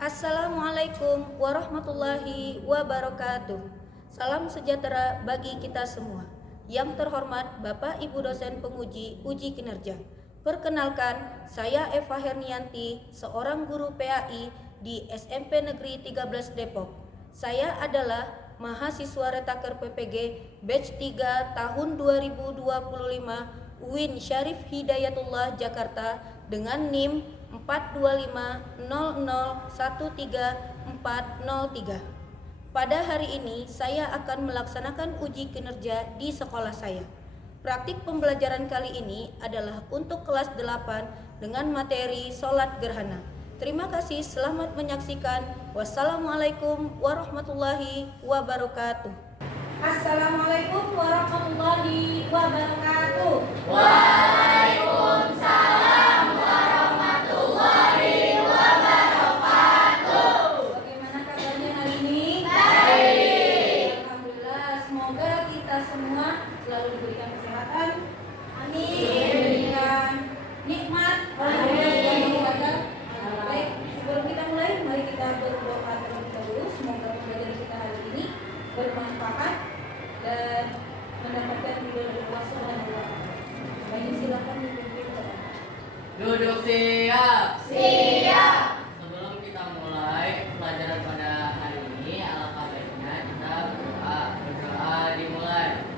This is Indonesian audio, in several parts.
Assalamualaikum warahmatullahi wabarakatuh. Salam sejahtera bagi kita semua. Yang terhormat Bapak Ibu dosen penguji uji kinerja. Perkenalkan, saya Eva Hernianti, seorang guru PAI di SMP Negeri 13 Depok. Saya adalah mahasiswa Retaker PPG batch 3 tahun 2025 UIN Syarif Hidayatullah Jakarta dengan NIM 42500130403. Pada hari ini saya akan melaksanakan uji kinerja di sekolah saya. Praktik pembelajaran kali ini adalah untuk kelas 8 dengan materi sholat gerhana. Terima kasih, selamat menyaksikan. Wassalamualaikum warahmatullahi wabarakatuh. Assalamualaikum warahmatullahi wabarakatuh. Waalaikumsalam warahmatullahi wabarakatuh. Bagaimana kabarnya hari ini? Baik. Alhamdulillah, semoga kita semua selalu diberikan kesehatan. Amin. Diberikan nikmat. Baik, sebelum kita mulai, mari kita berdoa terlebih dahulu. Semoga pembelajaran kita hari ini bermanfaat dan mendapatkan ridho dari Allah Subhanahu wa Ta'ala. Baik, silakan dipimpin. Duduk siap. Siap. Sebelum kita mulai pelajaran pada hari ini, alangkah baiknya kita berdoa dimulai.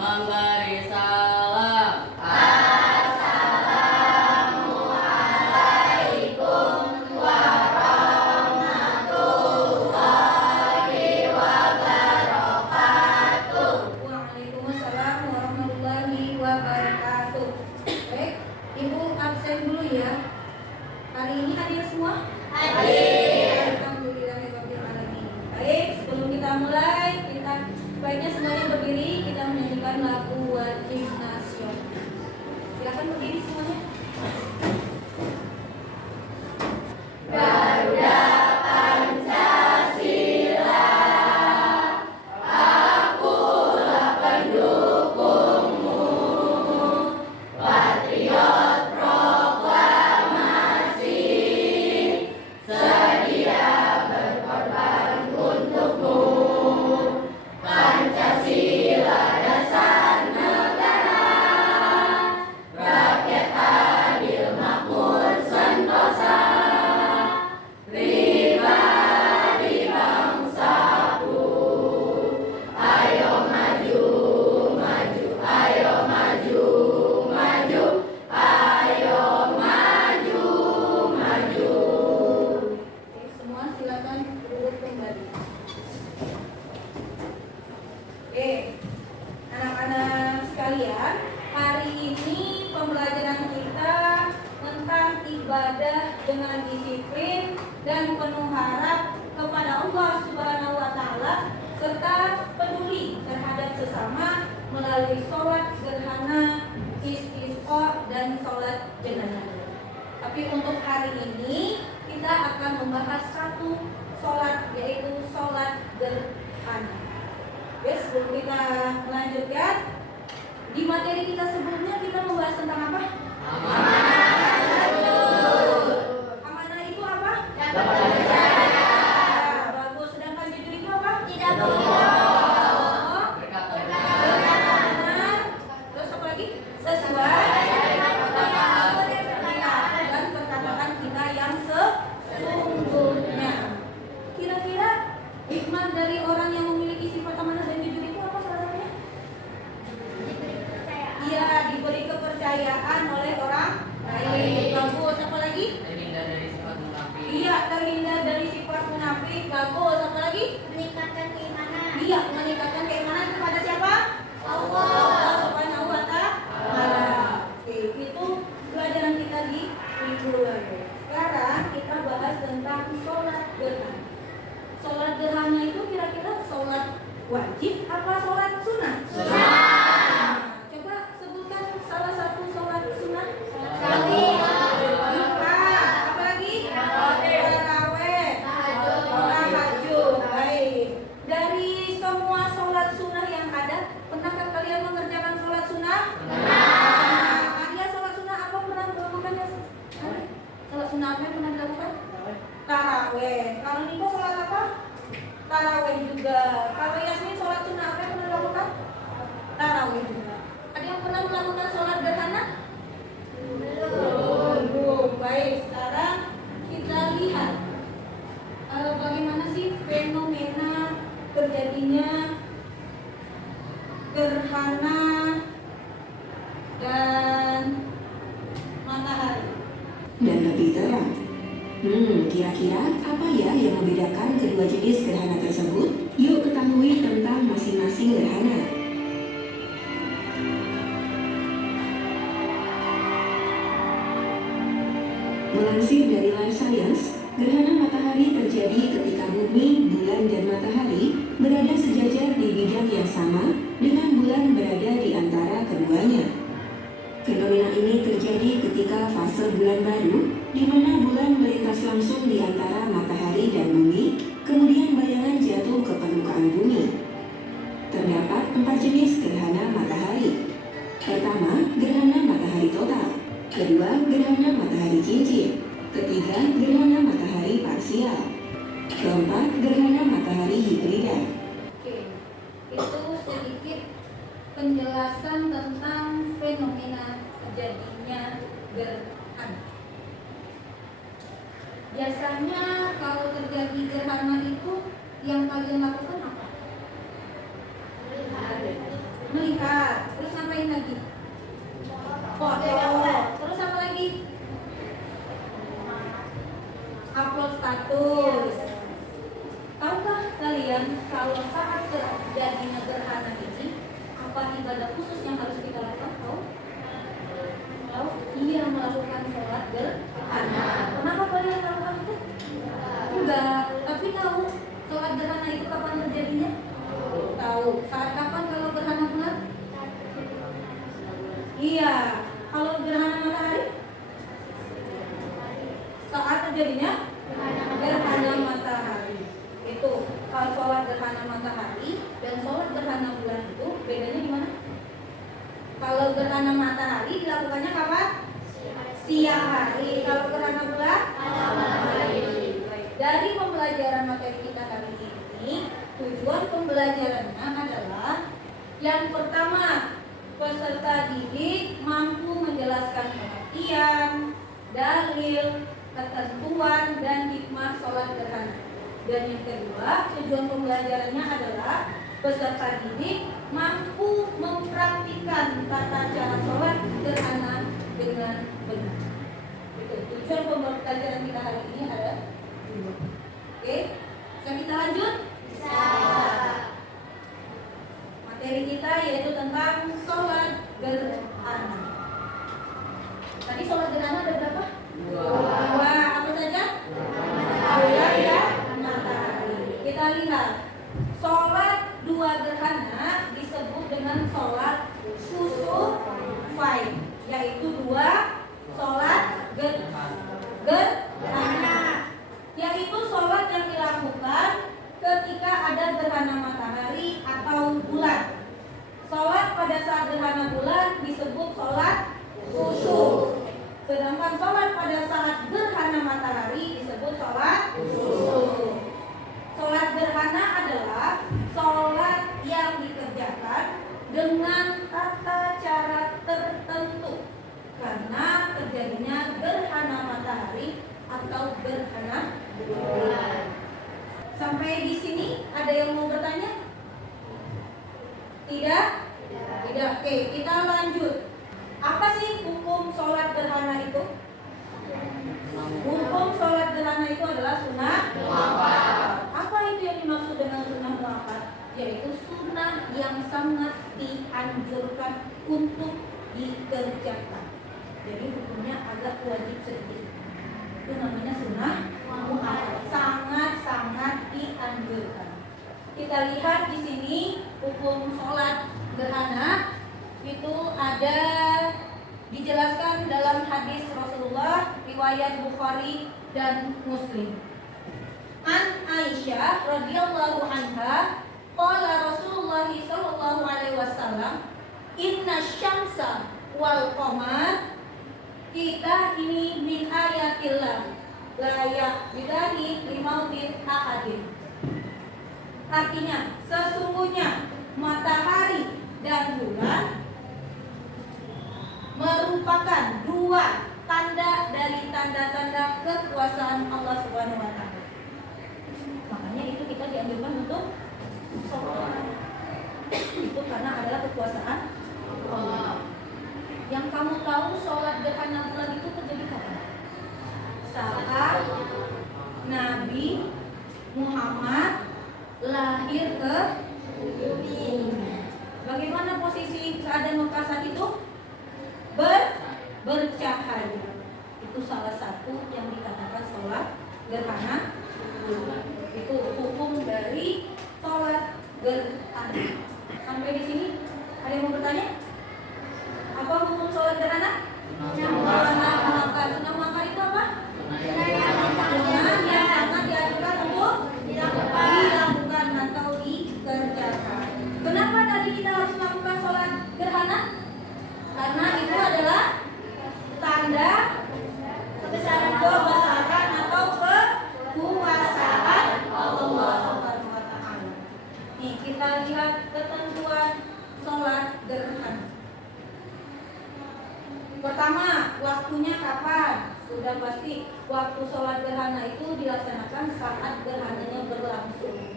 Memberi salam. Waalaikumsalam warahmatullahi wabarakatuh. Baik, Ibu absen dulu ya. Hari ini hadir semua? Hadir. Alhamdulillahirabbil alamin. Baik, sebelum kita mulai, kita sebaiknya semuanya berdiri, kita menyanyikan lagu wajib nasional. Silakan berdiri semuanya. Garuda Pancasila, akulah pendukungmu, patriot proklamasi, sedia berkorban untukmu. Pancasila dasar negara, rakyat adil makmur sentosa, pribadi bangsaku. Ayo maju, maju, ayo maju, maju, ayo maju, maju. Oke, semua silakan duduk kembali. Oke, anak-anak sekalian, hari ini pembelajaran kita tentang ibadah dengan disiplin dan penuh harap kepada Allah Subhanahu wa Ta'ala serta peduli terhadap sesama melalui sholat gerhana, istisqa dan sholat jenazah. Tapi untuk hari ini kita akan membahas satu sholat, yaitu sholat gerhana. Oke, sebelum kita melanjutkan, di materi kita sebelumnya kita membahas tentang apa? Amanah. Amanah itu apa? Dapat percaya. Bagus. Sedangkan judul Iya, meningkatkan keimanan kepada siapa? Allah Subhanahu wa Ta'ala. Oke, itu pelajaran kita di minggu lalu. Sekarang kita bahas tentang sholat gerhana. Sholat gerhana itu kira-kira sholat wajib apa sholat sunnah? Sunnah. Coba sebutkan salah satu sholat sunnah. Apa lagi? Tarawih, tahajud. Baik. Dari semua sholat sunnah yang ada, pernahkah kalian mengerjakan sholat sunnah? Arya, sholat sunnah apa pernah dilakukannya? Sholat sunnah apa yang pernah dilakukan? Tarawih. Kalau Niko sholat apa? Tarawih juga. Kalau Yasmin sholat sunnah apa yang pernah dilakukan? Tarawih juga. Ada yang pernah melakukan sholat gerhana? Belum. Baik, sekarang kita lihat bagaimana sih fenomena terjadinya gerhana dan matahari. Dan lebih terang. Kira-kira apa ya yang membedakan kedua jenis gerhana tersebut? Yuk ketahui tentang masing-masing gerhana. Melansir dari Life Science, gerhana matahari terjadi ketika bumi, bulan, dan matahari berada sejajar di bidang yang sama dengan bulan berada di antara keduanya. Fenomena ini terjadi ketika fase bulan baru, di mana bulan melintas langsung di antara matahari dan bumi, kemudian bayangan jatuh ke permukaan bumi. Terdapat 4 jenis gerhana matahari. Pertama, gerhana matahari total. Kedua, gerhana matahari cincin. Ketiga, gerhana matahari parsial. Keempat, gerhana matahari hibrida. Oke, itu sedikit penjelasan tentang fenomena terjadinya gerhana. Biasanya kalau terjadi gerhana itu yang kalian lakukan apa? Melihat. Terus ngapain lagi? Foto. Terus apa lagi? Upload status. Tahukah kalian kalau saat terjadinya gerhana ini apa ibadah khusus yang harus kita lakukan? Tahu? Iya, melakukan sholat gerhana. Kenapa kalian lakukan itu? Enggak, tapi tahu sholat gerhana itu kapan terjadinya? Tahu. Saat kapan kalau gerhana bulan? Iya. Kalau gerhana matahari? Saat terjadinya gerhana matahari. Itu kalau sholat gerhana matahari dan sholat gerhana bulan itu bedanya di mana? Kalau gerhana matahari dilakukannya kapan? Siang hari. Kalau gerhana bulan? Malam hari. Dari pembelajaran materi kita kali ini, tujuan pembelajarannya adalah yang pertama, peserta didik mampu menjelaskan pengertian, dalil, ketentuan, dan hikmah sholat gerhana. Dan yang kedua, tujuan pembelajarannya adalah peserta didik mampu mempraktikkan tata cara sholat gerhana dengan benar. Itu tujuan pembelajaran kita hari ini ada dua. Oke, bisa kita lanjut? Bisa. Materi kita yaitu tentang sholat gerhana. Tadi sholat gerhana ada berapa? Dua. Apa saja? Bulan dan matahari. Kita lihat sholat dua gerhana disebut dengan sholat kusuf-fain, yaitu dua sholat gerhana, yaitu sholat yang dilakukan ketika ada gerhana matahari atau bulan. Sholat pada saat gerhana bulan disebut sholat kusuf, sedangkan sholat pada saat gerhana matahari disebut sholat kusuf. Sholat gerhana adalah sholat yang dikerjakan dengan tata cara tertentu karena terjadinya gerhana matahari atau gerhana bulan. Sampai di sini ada yang mau bertanya? Tidak? Tidak. Oke, kita lanjut. Apa sih hukum sholat gerhana itu? Hukum sholat gerhana itu adalah sunnah muakkad. Apa itu yang dimaksud dengan sunnah muakkad? Yaitu dianjurkan untuk dikerjakan. Jadi hukumnya agak wajib sedikit. Itu namanya sunnah muakkad, sangat-sangat dianjurkan. Kita lihat di sini hukum sholat gerhana itu ada dijelaskan dalam hadis Rasulullah riwayat Bukhari dan Muslim. An Aisyah radhiyallahu anha qala Rasulullah sallallahu alaihi wasallam inna syamsa wal qamar kita ini min ayatillah la ya'bidani limautin ahadin. Artinya sesungguhnya matahari dan bulan merupakan dua tanda dari tanda-tanda kekuasaan Allah Subhanahu wa taala. Makanya itu kita dianjurkan untuk sholat. Itu karena adalah kekuasaan Allah. Yang kamu tahu sholat gerhana bulan itu terjadi kapan? Saat Nabi Muhammad lahir ke bumi. Bagaimana posisi keadaan Mekah saat itu? Bercahaya. Itu salah satu yang dikatakan sholat gerhana bulan. Itu hukum dari sholat gerhana. Sampai di sini ada yang mau bertanya? Apa hukum sholat gerhana? Sunnah muakkad. Sunnah muakkad itu apa? Sunnah yang sangat dianjurkan untuk dilakukan atau dikerjakan. Kenapa tadi kita harus melakukan sholat gerhana? Karena itu adalah tanda kebesaran atau kekuasaan Allah Subhanahu wa taala. Nih, kita lihat ketentuan sholat gerhana. Pertama, waktunya kapan? Sudah pasti waktu sholat gerhana itu dilaksanakan saat gerhananya berlangsung.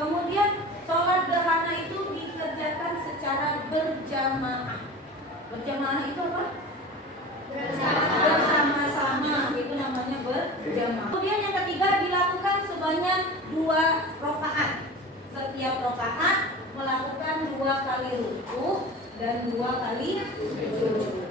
Kemudian sholat gerhana itu dikerjakan secara berjamaah. Berjamaah itu apa? Bersama-sama, itu namanya berjamaah. Kemudian yang ketiga dilakukan sebanyak 2 rakaat. Setiap rakaat melakukan 2 kali ruku dan 2 kali sujud.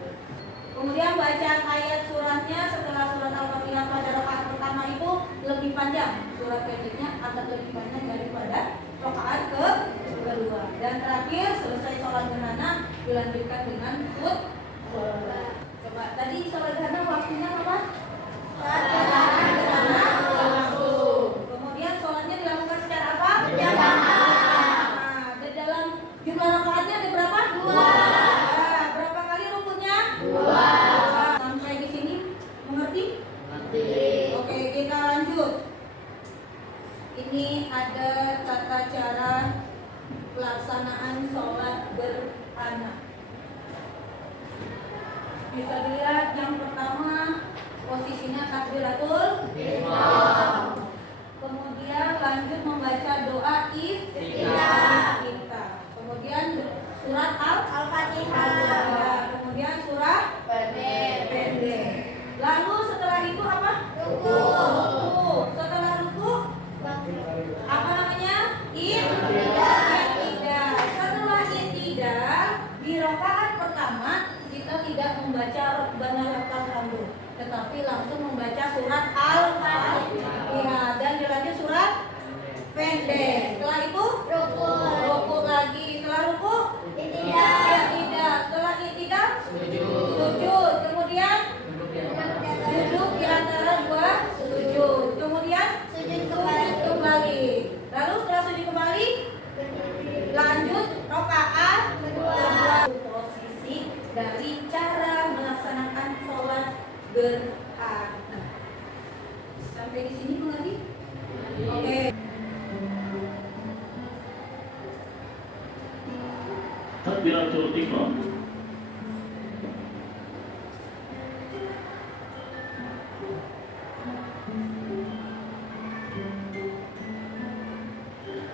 Kemudian bacaan ayat suratnya setelah surat Al-Fatihah pada rakaat pertama itu lebih panjang. Surat pendeknya agak lebih panjang daripada rakaat kedua. Dan terakhir selesai sholat gerhana dilanjutkan dengan khutbah. Coba tadi sholat gerhana waktunya apa? Saat gerhana berlangsung. Kemudian sholatnya dilakukan secara apa? Berjamaah. Nah, di dalam jumlah rakaatnya ada berapa? 2. Berapa kali rukunya? 2. Sampai di sini mengerti? Mengerti. Oke, kita lanjut. Ini ada tata cara pelaksanaan sholat gerhana. Bisa dilihat yang pertama posisinya takbiratul ihram. Kemudian lanjut membaca doa iftitah. Kemudian surat Al-Fatihah. Kemudian surah pendek. Lalu setelah itu apa? Ruku. Setelah ruku apa namanya? I'tidal. Setelah i'tidal di rakaat pertama kita tidak membaca Rabbana lakal hamdu, tetapi langsung membaca surat Al-Fatihah dan dilanjut surat pendek. Setelah itu ruku lagi. Setelah ruku i'tidal. Setelah i'tidal sujud. Kemudian duduk di antara 2 sujud. Kemudian sujud kembali. Lalu setelah sujud kembali lanjut rakaat kedua. Posisi dari cara melaksanakan sholat gerhana. Sampai di sini mengerti? Oke. Takbiratul ihram.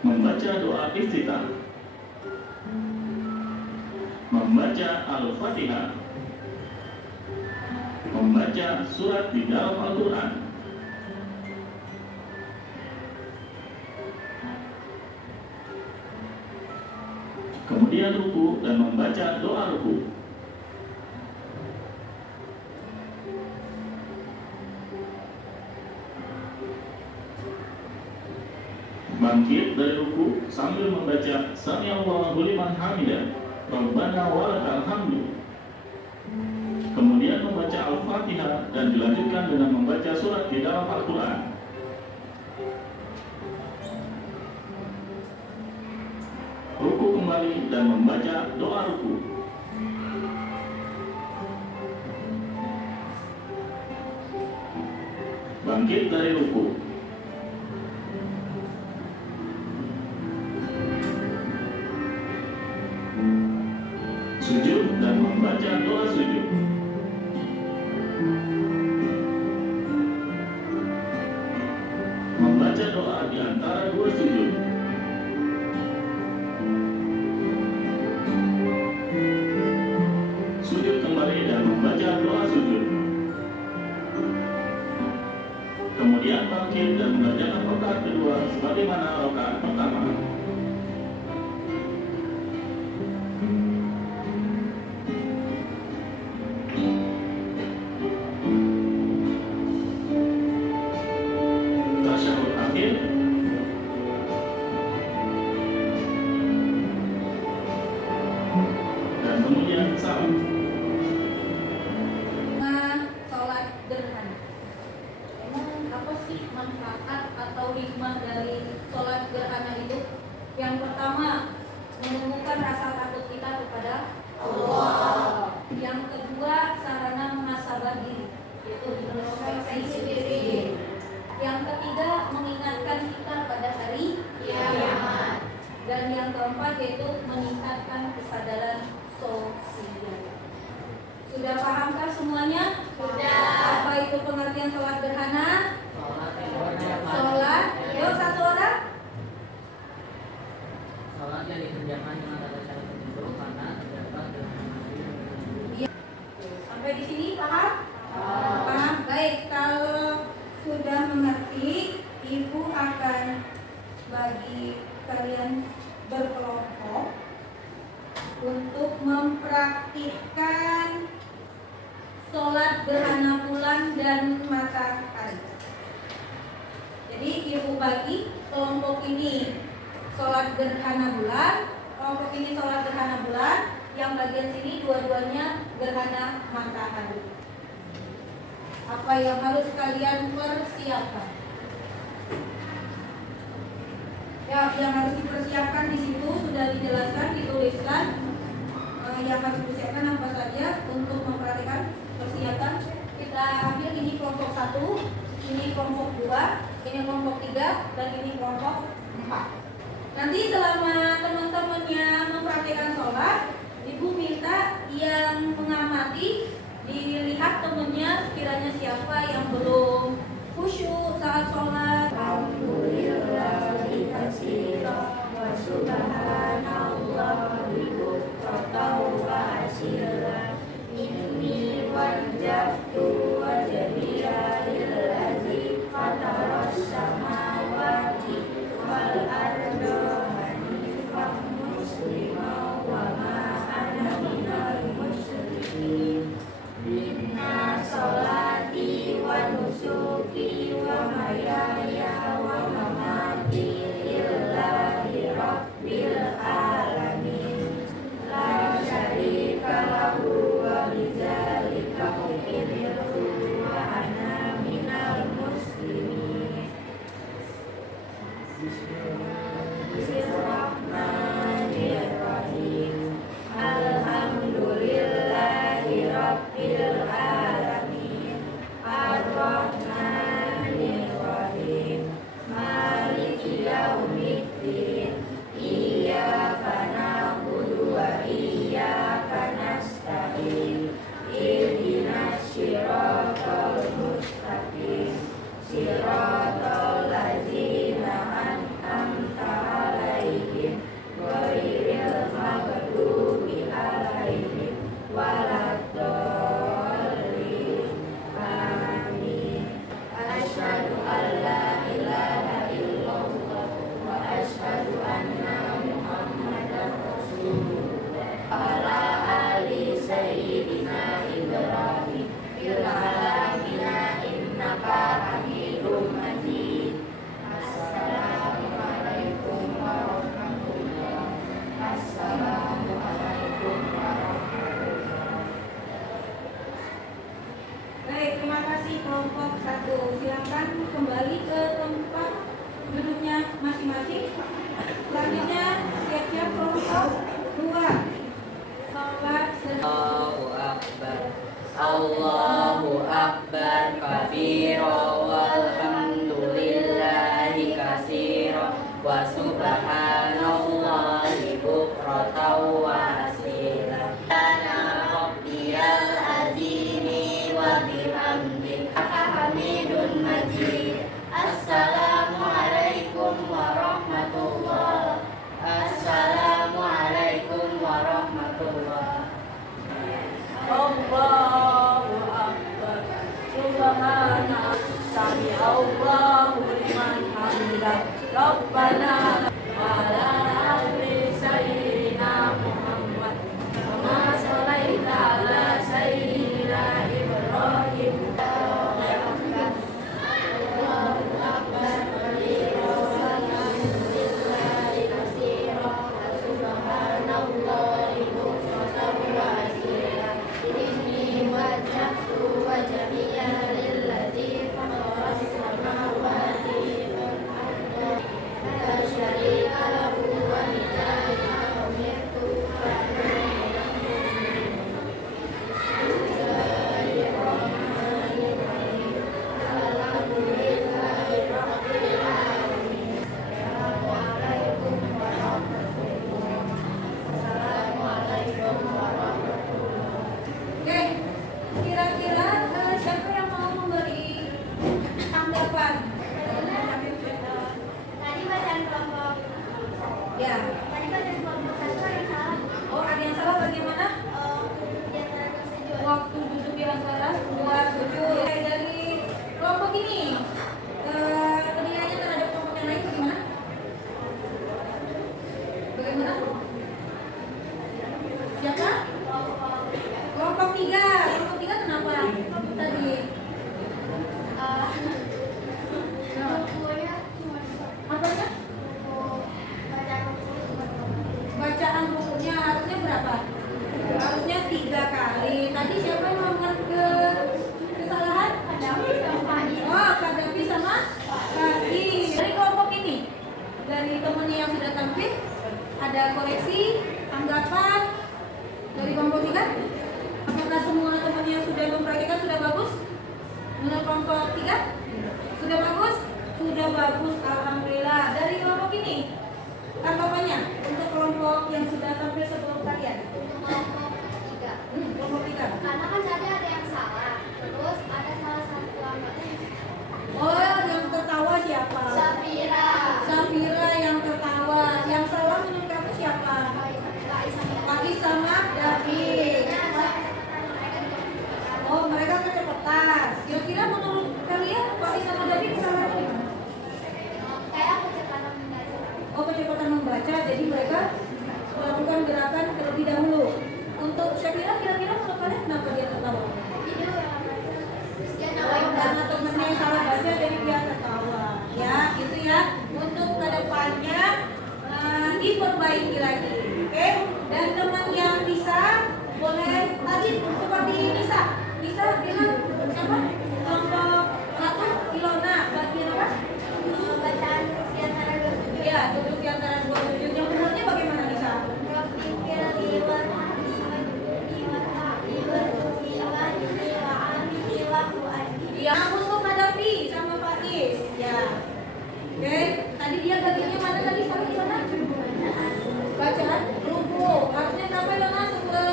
Membaca doa iftitah. Membaca Al-Fatihah. Membaca surat di dalam Al-Quran. Kemudian ruku dan membaca doa ruku. Bangkit dari ruku sambil membaca Sami'allahu liman hamidah, Rabbana walakal hamdu. Kemudian membaca Al-Fatihah dan dilanjutkan dengan membaca surat di dalam Al-Quran. Ruku kembali dan membaca doa ruku. Bangkit dari ruku. Sujud dan membaca doa sujud. Membaca doa di antara dua sujud. Sujud kembali dan membaca doa sujud. Kemudian bangkit dan mengerjakan rakaat kedua sebagaimana rakaat pertama. Tasyahud akhir. Dan kemudian salam. Sholat gerhana. Emang apa sih manfaat atau hikmah dari sholat gerhana itu? Yang pertama, menemukan rasa takut kita kepada Allah. Yang kedua, sarana muhasabah diri, yaitu introspeksi diri. Yang ketiga, mengingatkan kita pada hari kiamat. Dan yang keempat yaitu meningkatkan kesadaran sosial. Sudah pahamkah semuanya? Sudah. Apa itu pengertian sholat gerhana? Sholat, yuk satu orang. Sholat yang dikerjakan dengan tata cara tertentu karena terdapat gerhana matahari. Sampai di sini paham? Paham. Baik, kalau sudah mengerti, Ibu akan bagi kalian berkelompok untuk mempraktikkan sholat gerhana bulan dan matahari. Jadi Ibu bagi kelompok ini sholat gerhana bulan, kelompok ini sholat gerhana bulan, yang bagian sini dua-duanya gerhana matahari. Apa yang harus kalian persiapkan? Ya, yang harus dipersiapkan di situ sudah dijelaskan, dituliskan. Yang harus dipersiapkan apa saja untuk mempraktikkan persiapan. Kita ambil ini kelompok 1, ini kelompok 2, ini kelompok 3, dan ini kelompok 4. Nanti selama teman-temannya mempraktikkan sholat, Ibu minta yang mengamati dilihat temennya sekiranya siapa yang belum khusyuk saat sholat. Alhamdulillahi katsiran wa subhanallahi bukratan wa asilan. Inni wajjahtu wajhiya lillazi fataras samawati wal arda hanifan musliman wa ma ana minal musyrikin. Inna sholati wa nusuki wa mahyaya wa mamati lillahi rabbil alamin. La syarika lahu wa bidzalika umirtu wa ana minal muslimin. Bismillahirrahmanirrahim. Alhamdulillahi rabbil alamin. Ar-Rahmanir-Rahim. Maliki yaumiddin. Iyyaka na'budu wa iyyaka nasta'in. Ihdinas siratal mustaqim. Siratal ladzina an'amta 'alaihim masing-masing. Selanjutnya siap-siap kelompok 2. Sholat Allahu Akbar. Allahu Akbar kabira walhamdulillahi katsira wa subhanallahi bukratan wa asila. Ana rabbiyal azimi wa bihamdihi hamidun majid. Assalamualaikum warahmatullahi. Assalamualaikum warahmatullahi. Allahu Akbar. Subhanallah. Sami Allahu liman hamidah. Rabbana ala ali sayyidina Muhammad. Kama sholaita ala sayyidina Ibrahim. Oke, kira-kira siapa yang mau memberi tanggapan? Tadi bacaan kelompok. Ya. Tadi bacaan kelompok 1 yang salah. Oh, ada yang salah bagaimana? Di antara tersebut. Waktu duduk di antara 2 sujud. Dari kelompok ini, penilaiannya terhadap kelompok yang lain bagaimana? Bagaimana? Siapa? Kelompok 3. Kelompok 3 kenapa? Tadi. Bukunya cuma Apanya? bacaan bukunya cuma Bacaan bukunya harusnya berapa? Harusnya 3 kali. Tadi siapa yang melakukan kesalahan? Oh, Kak Davi sama Kaki. Dari kelompok ini, dari temennya yang sudah tampil, ada koreksi, tanggapan dari kelompok 3. Apakah semua temannya yang sudah mempraktikkan sudah bagus? Menurut kelompok 3? Sudah bagus? Sudah bagus, alhamdulillah. Dari kelompok ini, tanggapannya untuk kelompok yang sudah tampil sebelum kalian? kelompok 3. Kelompok 3. Karena kan tadi ada yang salah. Terus ada salah satu anggota yang Oh, yang tertawa siapa? Safira. Safira yang tertawa. Yang salah menurut kamu siapa? Pak Is sama David. Oh, mereka kecepatan. Kira-kira menurut kalian Pak Is sama David kesalahan di mana? Kayak kecepatan membaca. Oh, kecepatan membaca. Jadi mereka melakukan gerakan terlebih dahulu. Untuk Safira, kira-kira menurut kalian kenapa dia tertawa? Video yang terus dia Oh, nawain karena temennya yang salah baca jadi dia tertawa. Ya, itu ya. Untuk kedepannya diperbaiki lagi. Oke? Dan teman yang bisa boleh tadi seperti bisa bilang siapa? Kelompok 1 Ilona bagian apa? bacaan di antara 2 sujud. Ya, duduk di antara 2 sujud. Yang benarnya bagaimana Nisa? Ya, untuk Kadafi sama Faiz. Ya. Oke, tadi dia bagiannya mana tadi? Sama Ilona? Bacaan ruku. Harusnya berapa Ilona?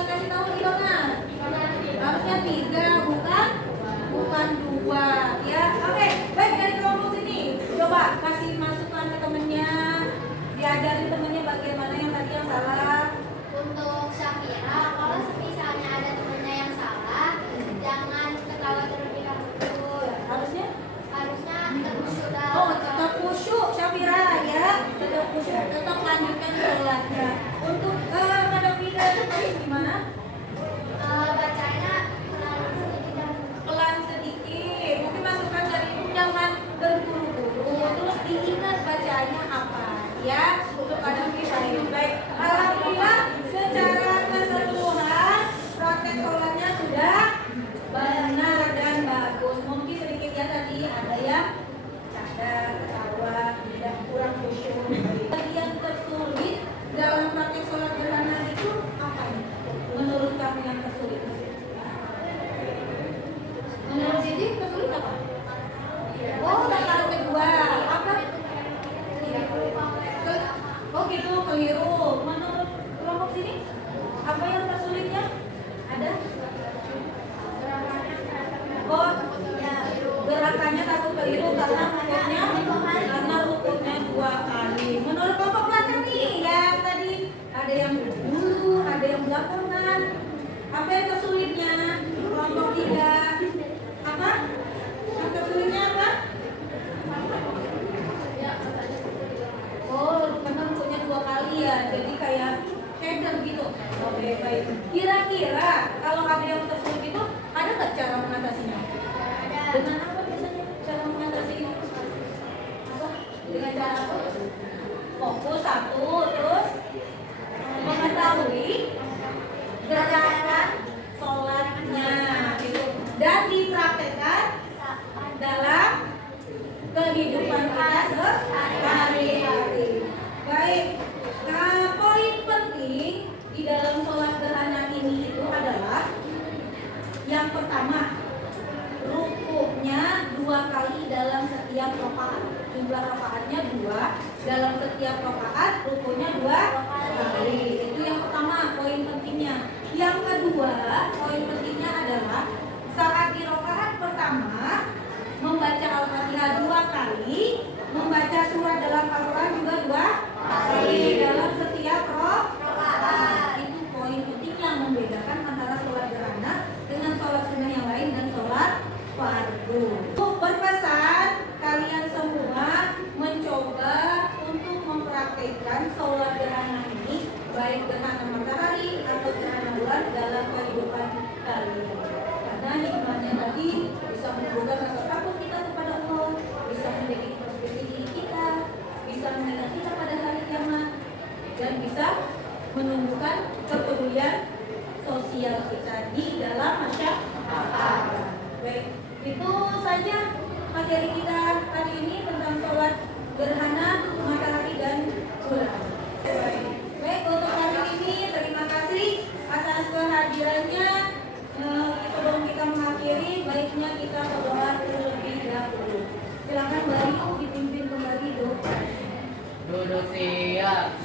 Kasih tahu Ilona. Harusnya 3, bukan 2. Ya, oke. Baik, dari kelompok sini. Coba kasih masukan ke temennya. Diajarin temennya bagaimana yang tadi yang salah. Untuk Syafira, kalau misalnya ada temennya yang salah, jangan ketawa terlebih dahulu. Harusnya Harusnya tetap oh, tetap khusyuk Syafira ya. Tetap khusyuk, tetap lanjutkan sholatnya. Untuk Kadafi dan Faiz gimana? bacanya Pelan sedikit. Mungkin masukan dari jangan terburu-buru. Terus diingat bacanya apa ya. Untuk Kadafi Faiz. Baik, alhamdulillah secara keseluruhan Dengan cara apa? Fokus satu, terus mengetahui gerakan sholatnya gitu. Dan dipraktekkan dalam kehidupan kita sehari-hari. Baik, nah poin penting di dalam sholat gerhana ini itu adalah yang pertama, rukuknya 2 kali dalam setiap rakaat. Jumlah rakaatnya 2, dalam setiap rakaat rukuknya 2 kali. Itu yang pertama, poin pentingnya. Yang kedua, poin pentingnya adalah saat di rakaat pertama membaca Al-Fatihah 2 kali, membaca surat dalam Al-Quran juga 2 kali dalam setiap rakaat. Itu poin pentingnya membedakan antara sholat gerhana dengan sholat sunnah yang lain dan sholat fardu. Berpesan kalian semua mencoba untuk mempraktekkan sholat gerhana ini, baik gerhana matahari atau gerhana bulan dalam kehidupan kalian. Karena hikmahnya tadi bisa menumbuhkan rasa takut kita kepada Allah, bisa menjadi introspeksi diri kita, bisa mengingat kita pada hari kiamat, dan bisa menumbuhkan kepedulian sosial kita di dalam masyarakat. Baik, itu saja materi kita hari ini tentang sholat gerhana matahari dan bulan. Baik, untuk hari ini terima kasih atas kehadirannya. Sebelum kita mengakhiri, baiknya kita berdoa terlebih dahulu. Silakan Mbak Ibu dipimpin kembali doa. Duduk siap.